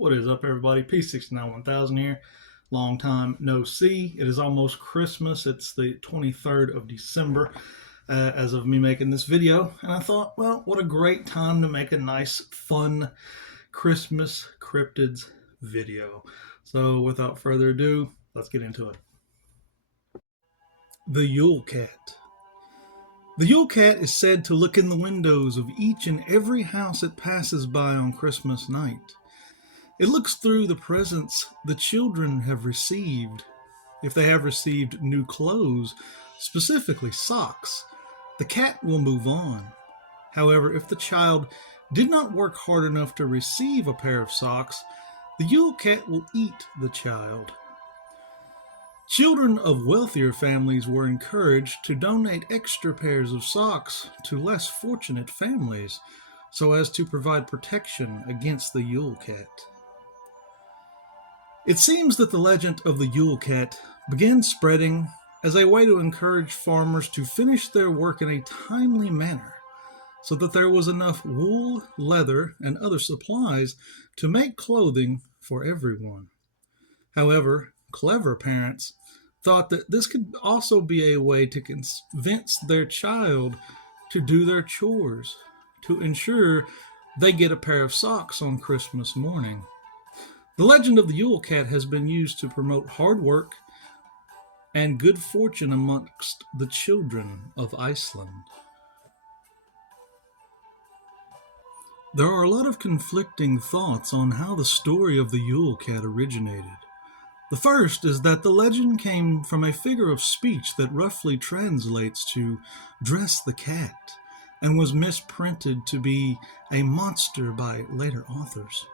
What is up, everybody? P691000 here. Long time no see. It is almost Christmas. It's the 23rd of December as of me making this video. And I thought, well, what a great time to make a nice, fun Christmas cryptids video. So without further ado, let's get into it. The Yule Cat. The Yule Cat is said to look in the windows of each and every house it passes by on Christmas night. It looks through the presents the children have received. If they have received new clothes, specifically socks, the cat will move on. However, if the child did not work hard enough to receive a pair of socks, the Yule Cat will eat the child. Children of wealthier families were encouraged to donate extra pairs of socks to less fortunate families so as to provide protection against the Yule Cat. It seems that the legend of the Yule Cat began spreading as a way to encourage farmers to finish their work in a timely manner so that there was enough wool, leather, and other supplies to make clothing for everyone. However, clever parents thought that this could also be a way to convince their child to do their chores, to ensure they get a pair of socks on Christmas morning. The legend of the Yule Cat has been used to promote hard work and good fortune amongst the children of Iceland. There are a lot of conflicting thoughts on how the story of the Yule Cat originated. The first is that the legend came from a figure of speech that roughly translates to dress the cat and was misprinted to be a monster by later authors.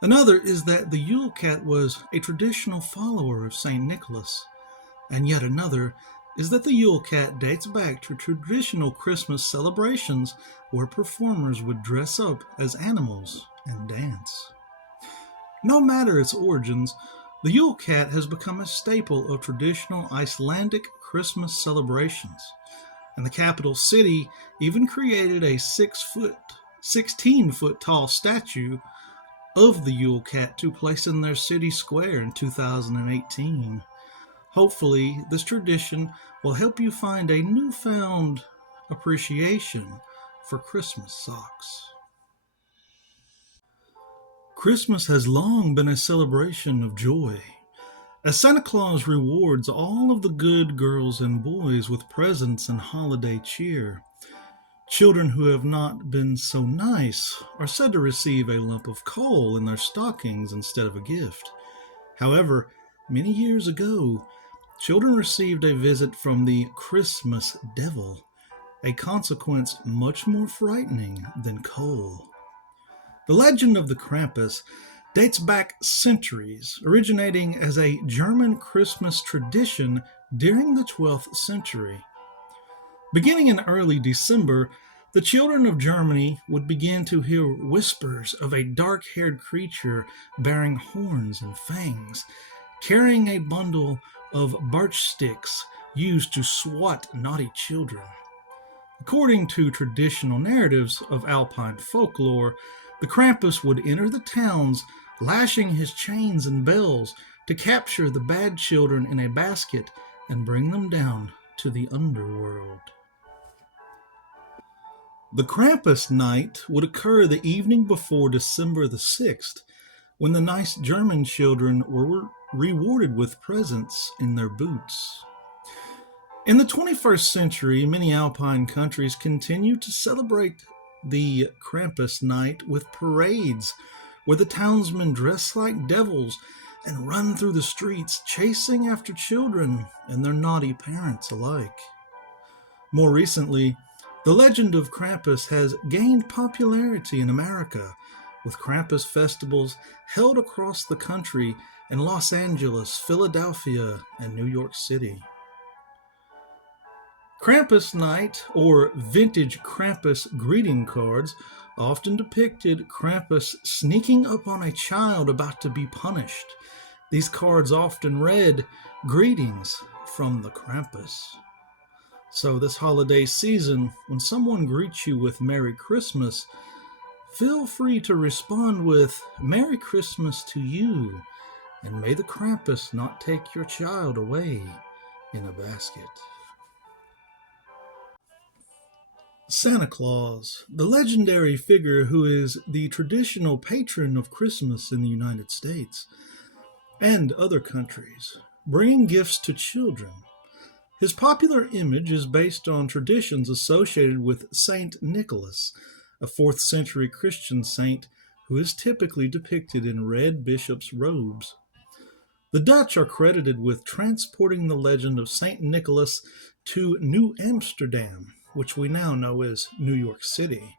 Another is that the Yule Cat was a traditional follower of St. Nicholas, and yet another is that the Yule Cat dates back to traditional Christmas celebrations where performers would dress up as animals and dance. No matter its origins, the Yule Cat has become a staple of traditional Icelandic Christmas celebrations, and the capital city even created a 16-foot tall statue of the Yule Cat to place in their city square in 2018. Hopefully, this tradition will help you find a newfound appreciation for Christmas socks. Christmas has long been a celebration of joy, as Santa Claus rewards all of the good girls and boys with presents and holiday cheer. Children who have not been so nice are said to receive a lump of coal in their stockings instead of a gift. However, many years ago, children received a visit from the Christmas devil, a consequence much more frightening than coal. The legend of the Krampus dates back centuries, originating as a German Christmas tradition during the 12th century. Beginning in early December, the children of Germany would begin to hear whispers of a dark-haired creature bearing horns and fangs, carrying a bundle of birch sticks used to swat naughty children. According to traditional narratives of Alpine folklore, the Krampus would enter the towns, lashing his chains and bells to capture the bad children in a basket and bring them down to the underworld. The Krampus night would occur the evening before December the 6th, when the nice German children were rewarded with presents in their boots. In the 21st century, many Alpine countries continue to celebrate the Krampus night with parades where the townsmen dress like devils and run through the streets chasing after children and their naughty parents alike. More recently, the legend of Krampus has gained popularity in America, with Krampus festivals held across the country in Los Angeles, Philadelphia, and New York City. Krampus Night, or vintage Krampus greeting cards, often depicted Krampus sneaking up on a child about to be punished. These cards often read, "Greetings from the Krampus." So this holiday season, when someone greets you with Merry Christmas, feel free to respond with Merry Christmas to you, and may the Krampus not take your child away in a basket. Santa Claus, the legendary figure who is the traditional patron of Christmas in the United States and other countries, bringing gifts to children. His popular image is based on traditions associated with Saint Nicholas, a 4th century Christian saint who is typically depicted in red bishop's robes. The Dutch are credited with transporting the legend of Saint Nicholas to New Amsterdam, which we now know as New York City,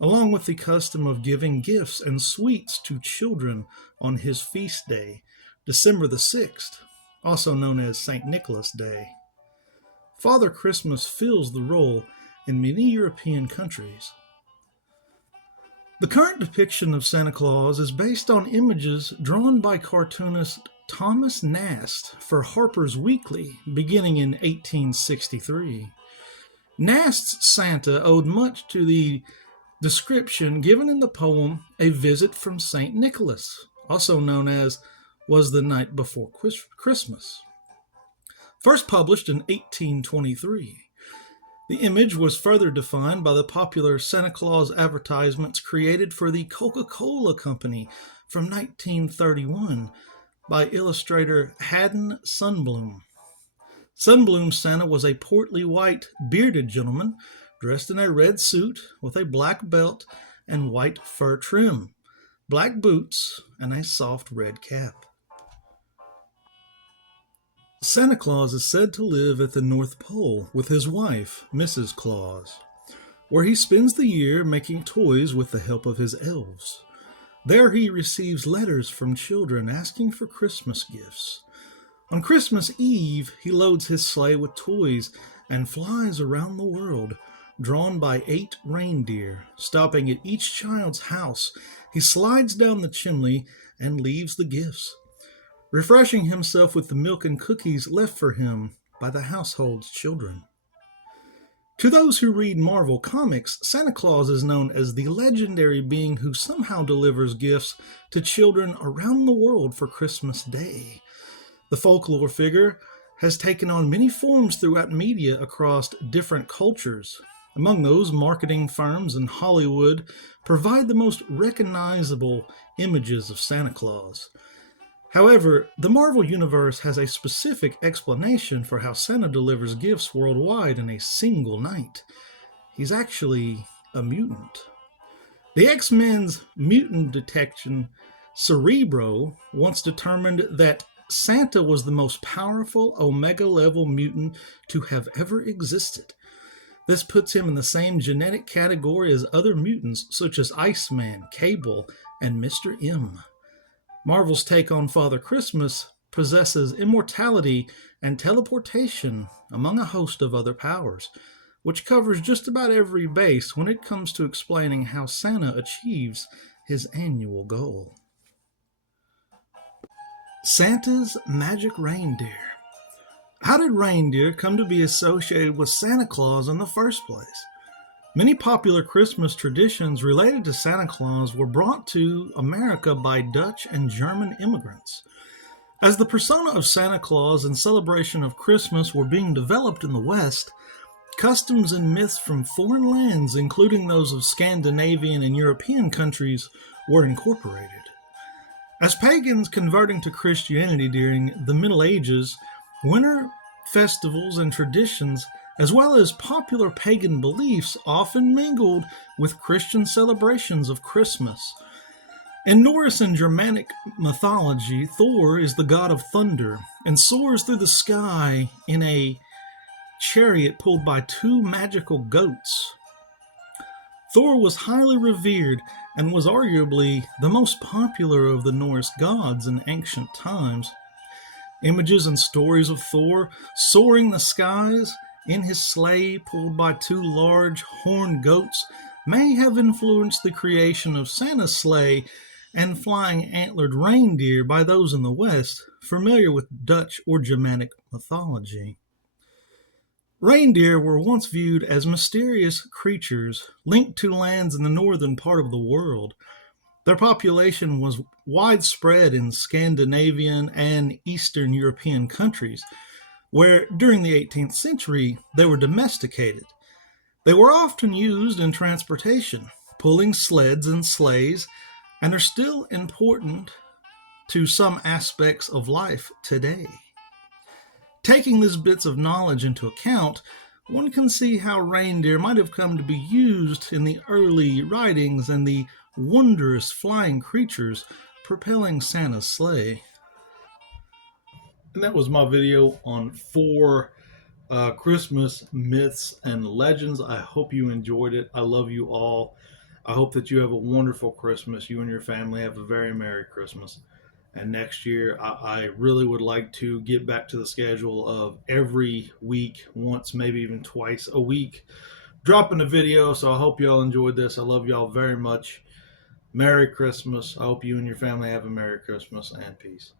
along with the custom of giving gifts and sweets to children on his feast day, December the 6th, also known as St. Nicholas Day. Father Christmas fills the role in many European countries. The current depiction of Santa Claus is based on images drawn by cartoonist Thomas Nast for Harper's Weekly beginning in 1863. Nast's Santa owed much to the description given in the poem A Visit from St. Nicholas, also known as Was the Night Before Christmas. First published in 1823. The image was further defined by the popular Santa Claus advertisements created for the Coca-Cola Company from 1931 by illustrator Haddon Sundblom. Sundblom's Santa was a portly white bearded gentleman dressed in a red suit with a black belt and white fur trim, black boots, and a soft red cap. Santa Claus is said to live at the North Pole with his wife, Mrs. Claus, where he spends the year making toys with the help of his elves. There he receives letters from children asking for Christmas gifts. On Christmas Eve, he loads his sleigh with toys and flies around the world, drawn by 8 reindeer. Stopping at each child's house, he slides down the chimney and leaves the gifts, refreshing himself with the milk and cookies left for him by the household's children. To those who read Marvel Comics, Santa Claus is known as the legendary being who somehow delivers gifts to children around the world for Christmas Day. The folklore figure has taken on many forms throughout media across different cultures. Among those, marketing firms in Hollywood provide the most recognizable images of Santa Claus. However, the Marvel Universe has a specific explanation for how Santa delivers gifts worldwide in a single night. He's actually a mutant. The X-Men's mutant detection Cerebro once determined that Santa was the most powerful Omega-level mutant to have ever existed. This puts him in the same genetic category as other mutants such as Iceman, Cable, and Mr. M. Marvel's take on Father Christmas possesses immortality and teleportation among a host of other powers, which covers just about every base when it comes to explaining how Santa achieves his annual goal. Santa's Magic Reindeer. How did reindeer come to be associated with Santa Claus in the first place? Many popular Christmas traditions related to Santa Claus were brought to America by Dutch and German immigrants. As the persona of Santa Claus and celebration of Christmas were being developed in the West, customs and myths from foreign lands, including those of Scandinavian and European countries, were incorporated. As pagans converting to Christianity during the Middle Ages, winter festivals and traditions, as well as popular pagan beliefs, often mingled with Christian celebrations of Christmas. In Norse and Germanic mythology, Thor is the god of thunder and soars through the sky in a chariot pulled by 2 magical goats. Thor was highly revered and was arguably the most popular of the Norse gods in ancient times. Images and stories of Thor soaring the skies in his sleigh pulled by 2 large horned goats may have influenced the creation of Santa's sleigh and flying antlered reindeer by those in the West familiar with Dutch or Germanic mythology. Reindeer were once viewed as mysterious creatures linked to lands in the northern part of the world. Their population was widespread in Scandinavian and Eastern European countries, where during the 18th century they were domesticated. They were often used in transportation, pulling sleds and sleighs, and are still important to some aspects of life today. Taking these bits of knowledge into account, one can see how reindeer might have come to be used in the early writings and the wondrous flying creatures propelling Santa's sleigh. And that was my video on 4 Christmas myths and legends. I hope you enjoyed it. I love you all. I hope that you have a wonderful Christmas. You and your family have a very Merry Christmas. And next year, I really would like to get back to the schedule of every week, once, maybe even twice a week, dropping a video. So I hope y'all enjoyed this. I love y'all very much. Merry Christmas. I hope you and your family have a Merry Christmas and peace.